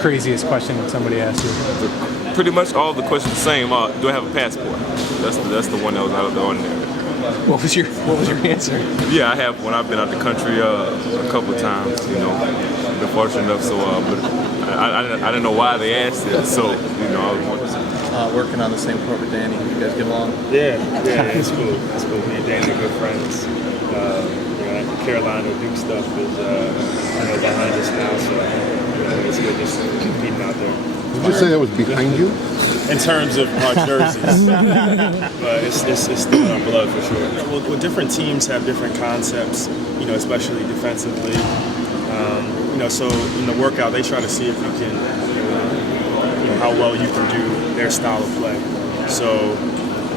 Craziest question that somebody asked you? Pretty much all the questions the same. Do I have a passport? That's the one that was out on there. What was your answer? Yeah, I have one. I've been out the country a couple of times. You know, been fortunate enough. So, but I didn't know why they asked it. So, you know, I was wondering. Working on the same court with Danny. You guys get along? Yeah, it's cool. It's cool. Me and Danny are good friends. You know, Carolina Duke stuff is behind us now, so. It's good just competing out there. Did you say that was behind you? In terms of our jerseys, but it's still in our blood for sure. Well, different teams have different concepts, you know, especially defensively. You know, so in the workout, they try to see if you can, you know, how well you can do their style of play. So,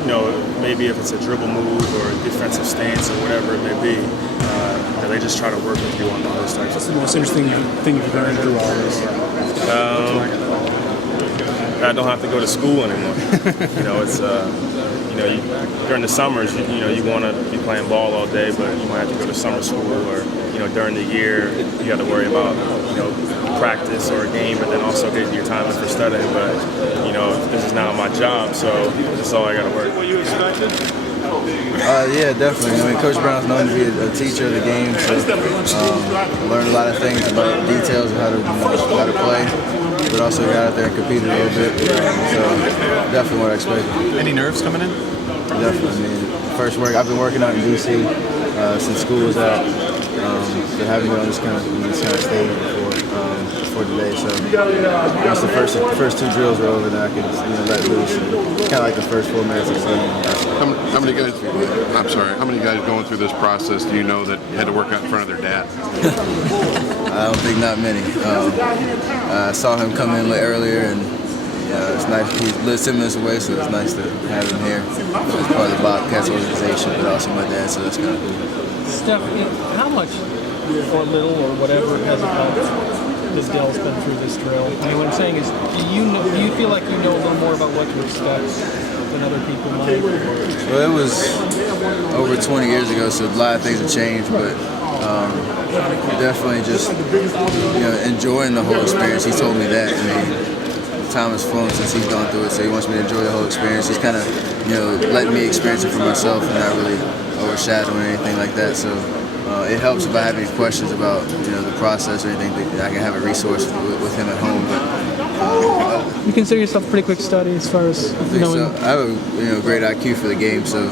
you know, maybe if it's a dribble move or a defensive stance or whatever it may be, they just try to work with you on those types. What's the most interesting thing you've learned through all this? I don't have to go to school anymore. You know, it's you know, during the summers, you know, you want to be playing ball all day, but you might have to go to summer school, or you know, during the year, you got to worry about, you know, practice or a game, but then also getting your time in for studying. But you know, this is now my job, so this is all I got to worry. Were you expected? Yeah, definitely. I mean, Coach Brown's known to be a teacher of the game, so learned a lot of things about details of how to play, but also got out there and competed a little bit. So definitely what I expected. Any nerves coming in? Definitely. I mean, first work. I've been working out in DC since school was out. So haven't been on this kind of stage before today. So once the first two drills are over, then I can let loose. Kind of like the first 4 minutes of the game. How many guys? I'm sorry. How many guys going through this process do you know that had to work out in front of their dad? I don't think not many. I saw him come in earlier, and it's nice. He lives 10 minutes away, so it's nice to have him here as part of the Bobcats organization, but also my dad, so that's kind of cool. Steph, how much or little or whatever has it helped that Dell's been through this drill? I mean, what I'm saying is, do you feel like you know a little more about what to expect than other people might? Well, it was over 20 years ago, so a lot of things have changed, but definitely just enjoying the whole experience. He told me that. I mean, time has flown since he's gone through it, so he wants me to enjoy the whole experience. He's kind of letting me experience it for myself and not really overshadowing anything like that. So it helps if I have any questions about the process or anything, that I can have a resource with him at home. But you consider yourself a pretty quick study as far as knowing. So I have a great IQ for the game, so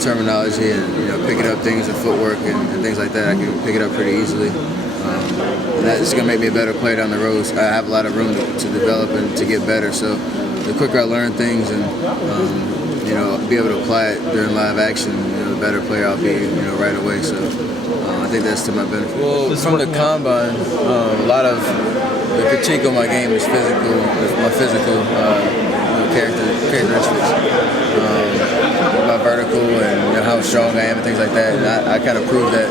terminology and picking up things and footwork and things like that, I can pick it up pretty easily. And that's going to make me a better player down the road. I have a lot of room to develop and to get better. So the quicker I learn things and be able to apply it during live action, the better player I'll be right away. So I think that's to my benefit. Well, from the combine, a lot of the critique on my game is physical, my physical characteristics, my vertical and how strong I am and things like that. And I kind of proved that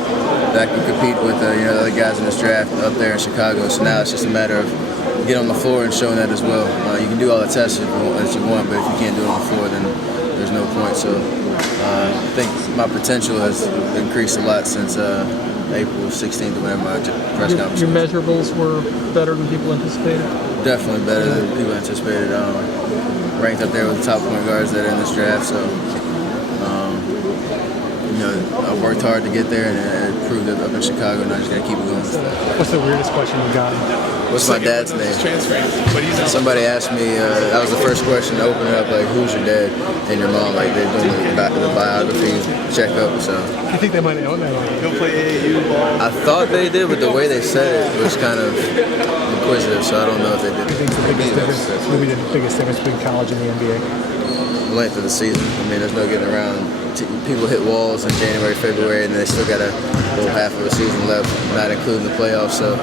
I can compete with the other guys in this draft up there in Chicago. So now it's just a matter of getting on the floor and showing that as well. You can do all the tests that you want, but if you can't do it on the floor, then there's no point. So I think my potential has increased a lot since April 16th or whatever my press conference. Your measurables were better than people anticipated? Definitely better than people anticipated. Ranked up there with the top point guards that are in this draft. So I worked hard to get there and it proved it up in Chicago, and I just got to keep it going. What's the weirdest question you've gotten? What's my dad's name? Somebody asked me, that was the first question to open it up, like, who's your dad and your mom? Like, they're doing the biography checkup, so. I think they might have known that. He'll play AAU ball. I thought they did, but the way they said it was kind of inquisitive, so I don't know if they did. I think the biggest difference between college and the NBA. Length of the season. I mean, there's no getting around. People hit walls in January, February, and they still got a whole half of the season left, not including the playoffs. So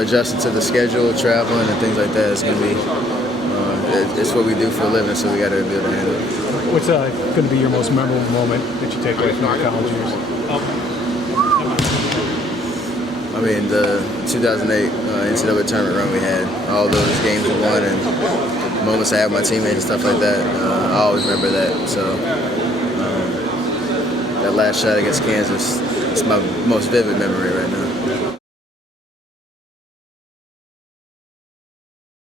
adjusting to the schedule, traveling, and things like that is going to be. It's what we do for a living, so we got to be able to handle it. What's going to be your most memorable moment that you take away from your college years? I mean, the 2008 NCAA tournament run we had, all those games we won, and moments I had with my teammates and stuff like that. I always remember that. So that last shot against Kansas, it's my most vivid memory right now.